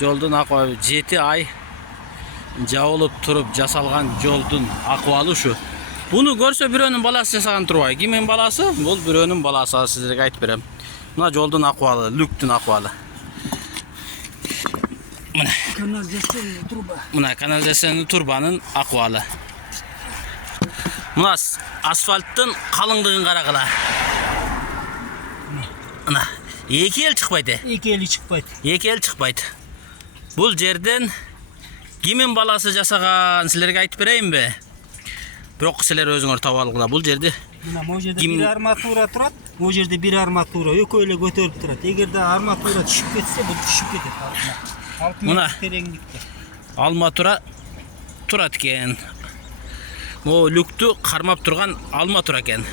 Жолдун акыбалы 7 ай жабылып туруп жасалган жолдун акыбалы ушу. Буну көрсө бирөөнүн баласы жасаган турбайбы? Кимдин баласы? Бул бирөөнүн баласы, сиздерге айтып берем. Мына жолдун акыбалы, люктун акыбалы. Мына Канализационный труба. Мына канализационный турбанын акыбалы. Мына асфальттын калыңдыгын карагыла. Мына 2 ел чыкпайт. 2 ел чыкпайт. 2 ел чыкпайт. Бул жерден кимдин баласы жасаган, силерге айтып берейинби? Бирок силер өзүңөр таап алгыла. Бул жерде Мына могу жерде бир арматура турат, могу жерде бир арматура экөө эле көтөрүп турат. Эгерде арматура түшүп кетсе, бул түшүп кетет алтына. 6 метр тереңдикте. алматура турат экен. Могу люкту кармап турган алматура экен.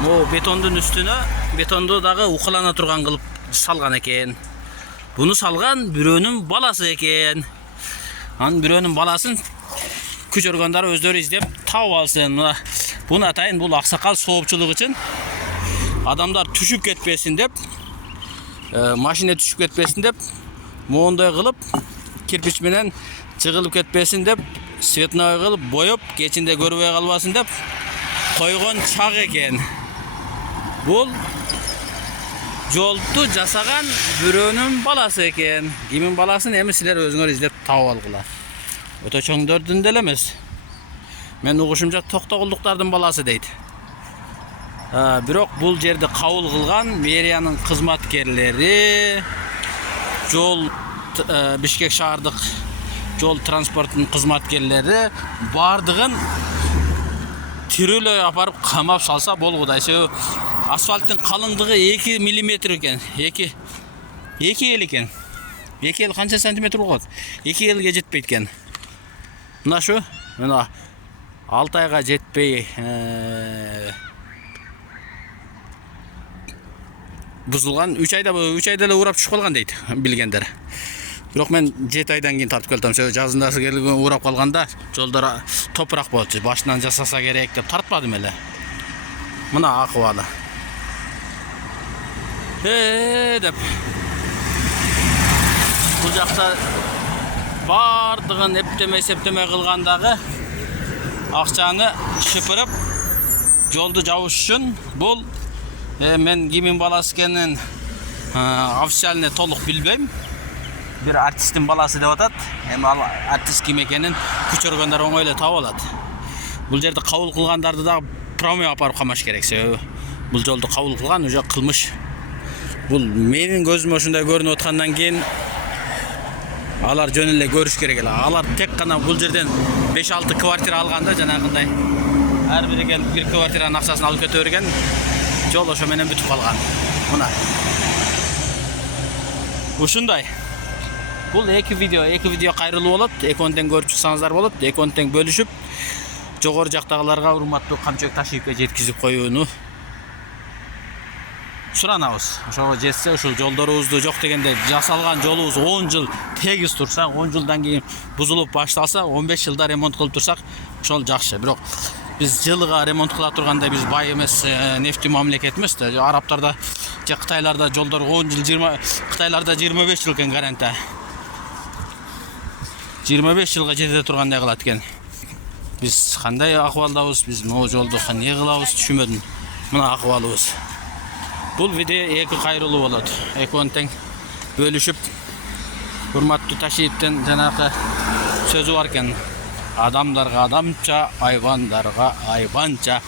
Могу бетондун үстүнө бетонду дагы укалана турган кылып салган экен. Буну салган бирөөнүн баласы экен. Анын бирөөнүн баласын күч органдары өздөрү издеп таап алсын. Буну атайын, бул аксакал соопчулук үчүн адамдар түшүп кетпесин деп, машина түшүп кетпесин деп, моундай кылып кирпич менен чыгылып кетпесин деп, цветной кылып боеп, кечинде көрбөй калбасын деп койгон чак экен. Бул жолду жасаган бирөөнүн баласы экен. Кимдин баласын эми силер өзүңөр издеп таап алгыла. Өтө чоңдордун деле эмес. Мен угушумча токтогулдуктардын баласы дейт. Бирок бул жерди кабыл кылган мэриянын кызматкерлери, жол Бишкек шаардык жол транспортунун кызматкерлери бардыгын тирөлөй апарып камап салса болгудай. Себеби асфальттын калыңдыгы 2 мм экен. 2 ел экен. 2 ел канча сантиметр болот? 2 елге жетпейт экен. Мына шу, мына 6 айга жетпей бузулган, 3 айда эле урап түшүп калган дейт билгендер. Бирок мен 7 айдан кийин тартып келдим. Себеби жазындасы келген урап калганда жолдор топурак болчу. Башынан жасаса керек деп тартпадым эле. Мына акыбалы. Деп бул жакта бардыгын эптеме кылгандагы акчаны шыпырып жолду жабыш үчүн бул мен кимдин баласы экенин официально толук билбейм. Бир артисттин баласы деп атат. Эми ал артист ким экенин күч органдары оңой эле таап алат. Бул жерди кабыл кылгандарды да промой апарып камаш керек. Себеби бул жолду кабыл кылган уже кылмыш. Бул менин көзүмө ушундай көрүнүп аткандан кийин алар жөн эле көрүш керек эле. Алар тек гана бул жерден 5-6 квартира алганда, жанагындай ар бири келип бир квартиранын акчасын алып кете берген, жол ошо менен бүтүп калган. Мына ушундай. Бул 2 видео кайрылуу болот. Экөөнүн көрүп чыксаңыздар болот. Экөөнүн бөлүшүп, жогору жактагыларга урматтуу Камчыбек Ташиевке жеткизип коюуну суранабыз. Ошого жетсе, ушул жолдорубузду жок дегенде жасалган жолубуз 10 жыл тегиз турса, 10 жылдан кийин бузулуп башталса, 15 жылда ремонт кылып турсак, ошол жакшы. Бирок биз жылга ремонт кыла турганда биз бай эмес, нефти мамлекет эмес да. Арабтарда же Кытайларда жолдор 10 жыл, 20, Кытайларда 25 жыл экен гарантия. 25 жылга жете тургандай кылат экен. Биз кандай акыбалдабыз, биз могу жолду эмне кылабыз түшүнбөдүм. Мына акыбалыбыз. Бул видео 2 кайрылуу болот. Экөөнүн бөлүшүп, урматтуу Ташиевдин жанагы сөзү бар экен. Адамдарга адамча, айбандарга айбанча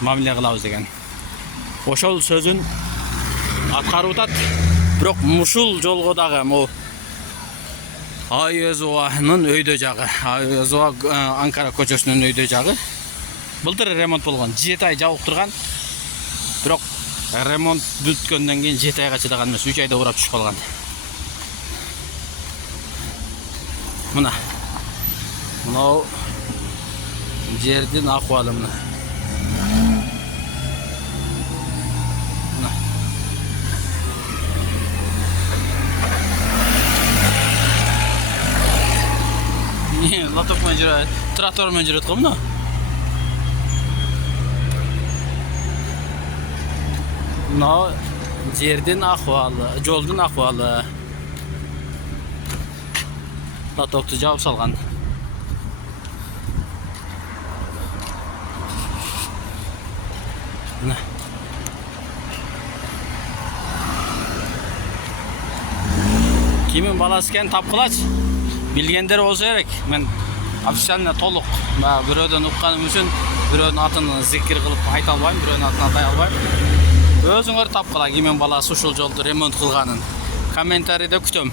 мамиле кылабыз деген. Ошол сөзүн аткарып атат. Бирок ушул жолго дагы могу Айөзованын өйдө жагы, Айөзова Анкара көчөсүнүн өйдө жагы былтыр ремонт болгон, 7 ай жабык турган. Бирок ремонт бүткөндөн кийин 7 айга чыдаган эмес, 3 айда урап түшүп калган. Мына мынау жердин акыбалы мына. Лоток менен жүрөт, трактор менен жүрөт го мына. Мына жердин акыбалы, жолдун акыбалы. лотокту жауып салган. Мына. Кимин баласы экен тапкылач. Билгендер болсо керек. Мен официально толук бирөөдөн укканым үчүн бирөөнүн атын зикир кылып айта албайм, бирөөнүн атын атай албайм. Өзүңөр тапкыла кимин баласы ушул жолду ремонт кылганын. Комментарийде күтөм.